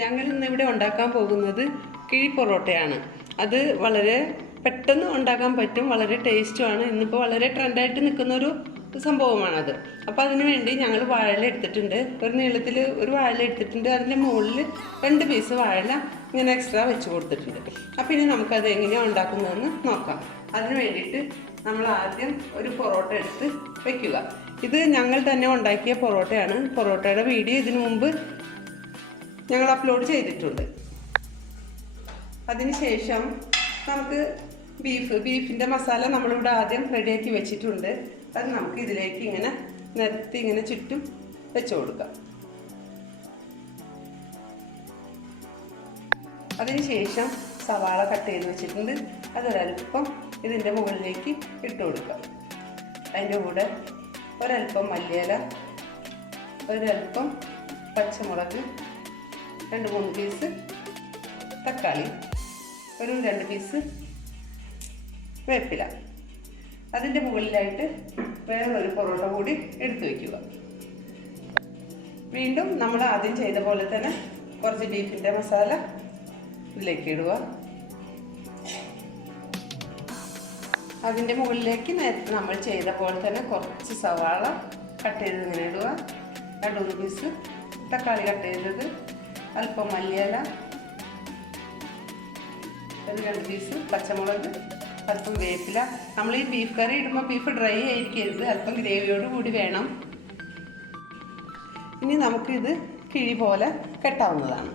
ഞങ്ങൾ ഇന്നിവിടെ ഉണ്ടാക്കാൻ പോകുന്നത് കിഴി പൊറോട്ടയാണ്. അത് വളരെ പെട്ടെന്ന് ഉണ്ടാക്കാൻ പറ്റും, വളരെ ടേസ്റ്റുമാണ്. ഇന്നിപ്പോൾ വളരെ ട്രെൻഡായിട്ട് നിൽക്കുന്നൊരു സംഭവമാണത്. അപ്പോൾ അതിന് വേണ്ടി ഞങ്ങൾ വാഴ എടുത്തിട്ടുണ്ട്. ഒരു നീളത്തിൽ ഒരു വാഴ എടുത്തിട്ടുണ്ട്. അതിൻ്റെ മുകളിൽ 2 പീസ് വാഴ ഇങ്ങനെ എക്സ്ട്രാ വെച്ച് കൊടുത്തിട്ടുണ്ട്. അപ്പോൾ ഇനി നമുക്കത് എങ്ങനെയാണ് ഉണ്ടാക്കുന്നതെന്ന് നോക്കാം. അതിന് വേണ്ടിയിട്ട് നമ്മൾ ആദ്യം ഒരു പൊറോട്ട എടുത്ത് വയ്ക്കുക. ഇത് ഞങ്ങൾ തന്നെ ഉണ്ടാക്കിയ പൊറോട്ടയാണ്. പൊറോട്ടയുടെ വീഡിയോ ഇതിനു മുമ്പ് ഞങ്ങൾ അപ്ലോഡ് ചെയ്തിട്ടുണ്ട്. അതിനുശേഷം നമുക്ക് ബീഫിൻ്റെ മസാല നമ്മളിവിടെ ആദ്യം റെഡിയാക്കി വെച്ചിട്ടുണ്ട്. അത് നമുക്ക് ഇതിലേക്ക് ഇങ്ങനെ നിരത്തി ഇങ്ങനെ ചുറ്റും വെച്ച് കൊടുക്കാം. അതിനുശേഷം സവാള കട്ട് ചെയ്ത് വെച്ചിട്ടുണ്ട്. അതൊരൽപ്പം ഇതിൻ്റെ മുകളിലേക്ക് ഇട്ട് കൊടുക്കാം. അതിൻ്റെ കൂടെ ഒരൽപ്പം മല്ലിയില, ഒരൽപ്പം പച്ചമുളക്, 2-3 പീസ് തക്കാളി, ഒരു 2 പീസ് വേപ്പില. അതിൻ്റെ മുകളിലായിട്ട് വേറൊരു പൊറോട്ട കൂടി എടുത്തു വയ്ക്കുക. വീണ്ടും നമ്മൾ ആദ്യം ചെയ്ത പോലെ തന്നെ കുറച്ച് ബീഫിൻ്റെ മസാല ഇതിലേക്ക് ഇടുക. അതിൻ്റെ മുകളിലേക്ക് നേരത്തെ നമ്മൾ ചെയ്ത പോലെ തന്നെ കുറച്ച് സവാള കട്ട് ചെയ്ത് ഇങ്ങനെ ഇടുക. 2-3 പീസ് തക്കാളി കട്ട് ചെയ്തത്, അല്പം മല്ലിയില, ഒരു 2 പീസ് പച്ചമുളക്, അല്പം വേപ്പില. നമ്മൾ ഈ ബീഫ് കറി ഇടുമ്പോൾ ബീഫ് ഡ്രൈ ആയിരിക്കരുത്, അല്പം ഗ്രേവിയോട് കൂടി വേണം. ഇനി നമുക്കിത് കിഴി പോലെ കെട്ടാവുന്നതാണ്.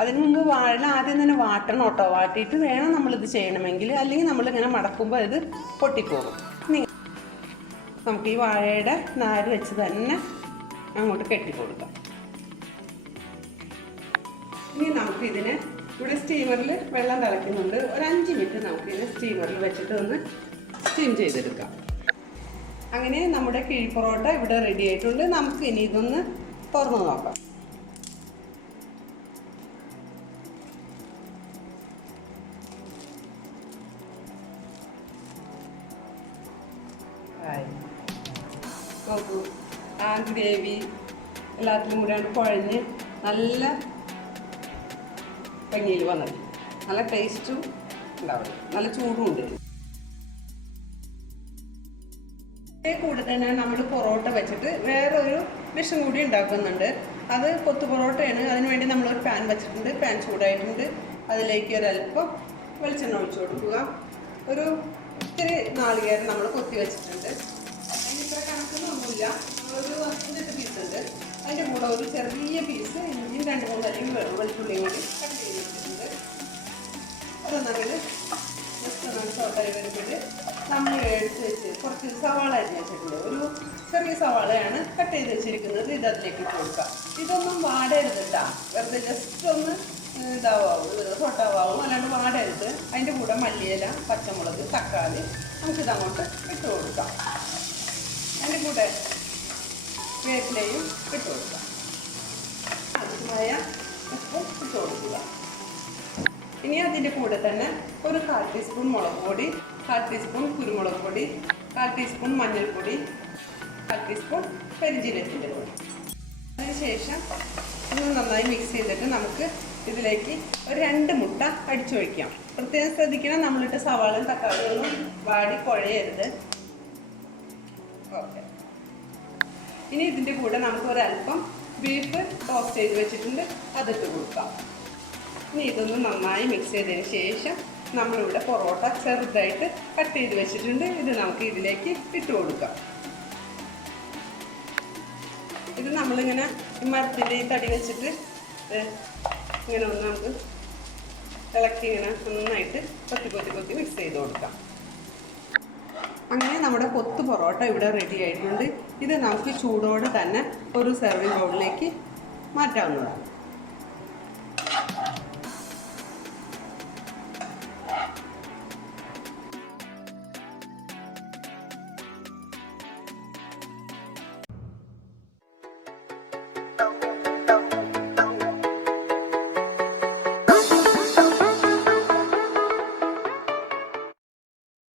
അതിന് മുമ്പ് വാഴ ആദ്യം തന്നെ വാട്ടണം കേട്ടോ. വാട്ടിയിട്ട് വേണം നമ്മളിത് ചെയ്യണമെങ്കിൽ, അല്ലെങ്കിൽ നമ്മളിങ്ങനെ മടക്കുമ്പോൾ ഇത് പൊട്ടിപ്പോകും. നമുക്ക് ഈ വാഴയുടെ നാര് വെച്ച് തന്നെ അങ്ങോട്ട് കെട്ടിക്കൊടുക്കാം. ഇനി നമുക്കിതിന് ഇവിടെ സ്റ്റീമറിൽ വെള്ളം തിളയ്ക്കുന്നുണ്ട്. ഒരു 5 മിനിറ്റ് നമുക്കിതിന് സ്റ്റീമറിൽ വെച്ചിട്ട് ഒന്ന് സ്റ്റീം ചെയ്തെടുക്കാം. അങ്ങനെ നമ്മുടെ കിഴി പൊറോട്ട ഇവിടെ റെഡി ആയിട്ടുണ്ട്. നമുക്ക് ഇനി ഇതൊന്ന് തുറന്ന് നോക്കാം. നോക്കൂ, ആ ഗ്രേവി എല്ലാത്തിലും കൂടെയാണ് കുഴഞ്ഞ് നല്ല ഭംഗിയിൽ വന്നത്. നല്ല ടേസ്റ്റും ഉണ്ടാവും, നല്ല ചൂടും ഉണ്ട്. ഇതേ കൂടെ തന്നെ നമ്മൾ പൊറോട്ട വെച്ചിട്ട് വേറൊരു ഡിഷും കൂടി ഉണ്ടാക്കുന്നുണ്ട്. അത് കൊത്തു പൊറോട്ടയാണ്. അതിനുവേണ്ടി നമ്മളൊരു പാൻ വെച്ചിട്ടുണ്ട്. പാൻ ചൂടായിട്ടുണ്ട്. അതിലേക്ക് ഒരല്പം വെളിച്ചെണ്ണ ഒഴിച്ചു കൊടുക്കുക. ഒരു ഇത്തിരി നാളികേരം നമ്മൾ കൊത്തി വെച്ചിട്ടുണ്ട്. അതിന് ഇത്ര കണക്കൊന്നുമില്ല, ഒരു 5-8 പീസ് ഉണ്ട്. അതിൻ്റെ കൂടെ ഒരു ചെറിയ പീസ് ഇഞ്ചിയും 2-3 അരിയും വെളുത്തുള്ളിയും കൂടി കട്ട് ചെയ്ത് വെച്ചിട്ടുണ്ട്. അതൊന്നങ്ങനെ ജസ്റ്റ് ഒന്ന് സോട്ടായി വരുമ്പോൾ നമ്മൾ എടുത്ത് വെച്ച് കുറച്ച് സവാള അരിഞ്ഞ് വെച്ചിട്ടുണ്ട്. ഒരു ചെറിയ സവാളയാണ് കട്ട് ചെയ്ത് വെച്ചിരിക്കുന്നത്. ഇത് അതിലേക്ക് ഇട്ട് കൊടുക്കാം. ഇതൊന്നും വാടരുതിട്ടാ, വെറുതെ ജസ്റ്റ് ഒന്ന് സോട്ടാവും, അല്ലാണ്ട് വാടരുത്. അതിൻ്റെ കൂടെ മല്ലിയില, പച്ചമുളക്, തക്കാളി നമുക്കിതങ്ങോട്ട് ഇട്ട് കൊടുക്കാം. അതിൻ്റെ കൂടെ വേപ്പിലയും ഇട്ട് കൊടുക്കാം. ആവശ്യമായ ഉപ്പും ഇട്ട് കൊടുക്കുക. ഇനി അതിൻ്റെ കൂടെ തന്നെ ഒരു 1/4 ടീസ്പൂൺ മുളക് പൊടി, 1/4 ടീസ്പൂൺ കുരുമുളക് പൊടി, 1/4 ടീസ്പൂൺ മഞ്ഞൾപ്പൊടി, 1/4 ടീസ്പൂൺ പെരിഞ്ജീരകത്തിൻ്റെ പൊടി. അതിനുശേഷം ഇത് നന്നായി മിക്സ് ചെയ്തിട്ട് നമുക്ക് ഇതിലേക്ക് ഒരു 2 മുട്ട അടിച്ചൊഴിക്കാം. പ്രത്യേകം ശ്രദ്ധിക്കണം, നമ്മളിട്ട് സവാളയും തക്കാളിയൊന്നും വാടി കുഴയരുത്. ഓക്കെ. ഇനി ഇതിൻ്റെ കൂടെ നമുക്ക് ഒരല്പം ബീഫ് ടോസ്റ്റ് ചെയ്ത് വെച്ചിട്ടുണ്ട്, അതിട്ട് കൊടുക്കാം. ഇനി ഇതൊന്ന് നന്നായി മിക്സ് ചെയ്തതിന് ശേഷം നമ്മളിവിടെ പൊറോട്ട ചെറുതായിട്ട് കട്ട് ചെയ്ത് വെച്ചിട്ടുണ്ട്. ഇത് നമുക്ക് ഇതിലേക്ക് ഇട്ട് കൊടുക്കാം. ഇത് നമ്മളിങ്ങനെ മരത്തിൻ്റെ ഈ തടി വെച്ചിട്ട് ഇങ്ങനെ ഒന്ന് നമുക്ക് ഇളക്കി ഇങ്ങനെ നന്നായിട്ട് കൊത്തി മിക്സ് ചെയ്ത് കൊടുക്കാം. അങ്ങനെ നമ്മുടെ കൊത്തു പൊറോട്ട ഇവിടെ റെഡി ആയിട്ടുണ്ട്. ഇത് നമുക്ക് ചൂടോടെ തന്നെ ഒരു സെർവിങ് ബൗളിലേക്ക് മാറ്റാവുന്നതാണ്.